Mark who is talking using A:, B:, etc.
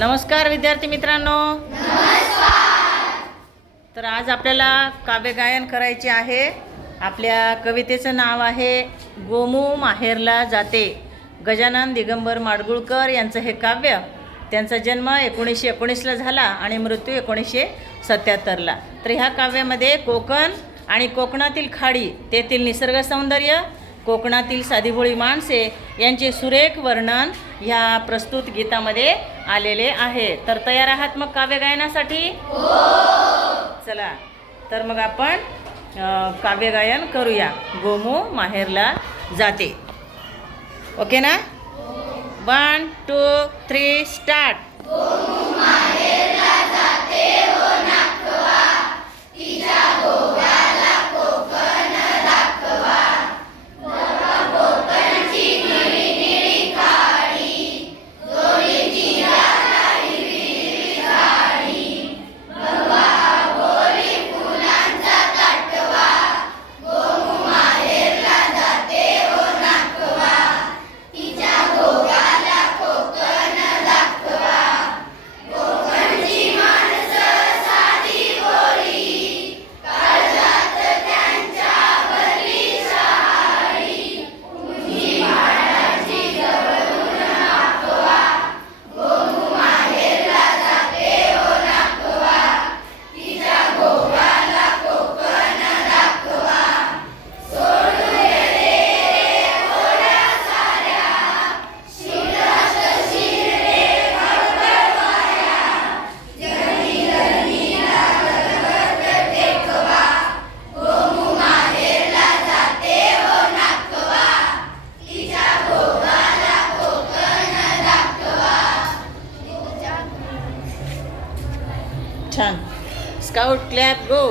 A: नमस्कार विद्यार्थी मित्रांनो. तर आज आपल्याला काव्यगायन करायचे आहे. आपल्या कवितेचं नाव आहे गोमू माहेरला जाते. गजानन दिगंबर माडगुळकर यांचं हे काव्य त्यांचा जन्म एकोणीसशे एकोणीसला झाला आणि मृत्यू एकोणीसशे सत्याहत्तरला. तर ह्या काव्यामध्ये कोकण आणि कोकणातील खाडी तेथील निसर्ग सौंदर्य कोकणातील साधीभोळी माणसे यांचे सुरेख वर्णन ह्या प्रस्तुत गीतामध्ये आलेले आहे. तर तयार आहात मग काव्य गायनासाठी? चला. तर मग आपण काव्य काव्यगायन करूया. गोमू माहेरला जाते. ओके ना? वन टू छान. Scout clap go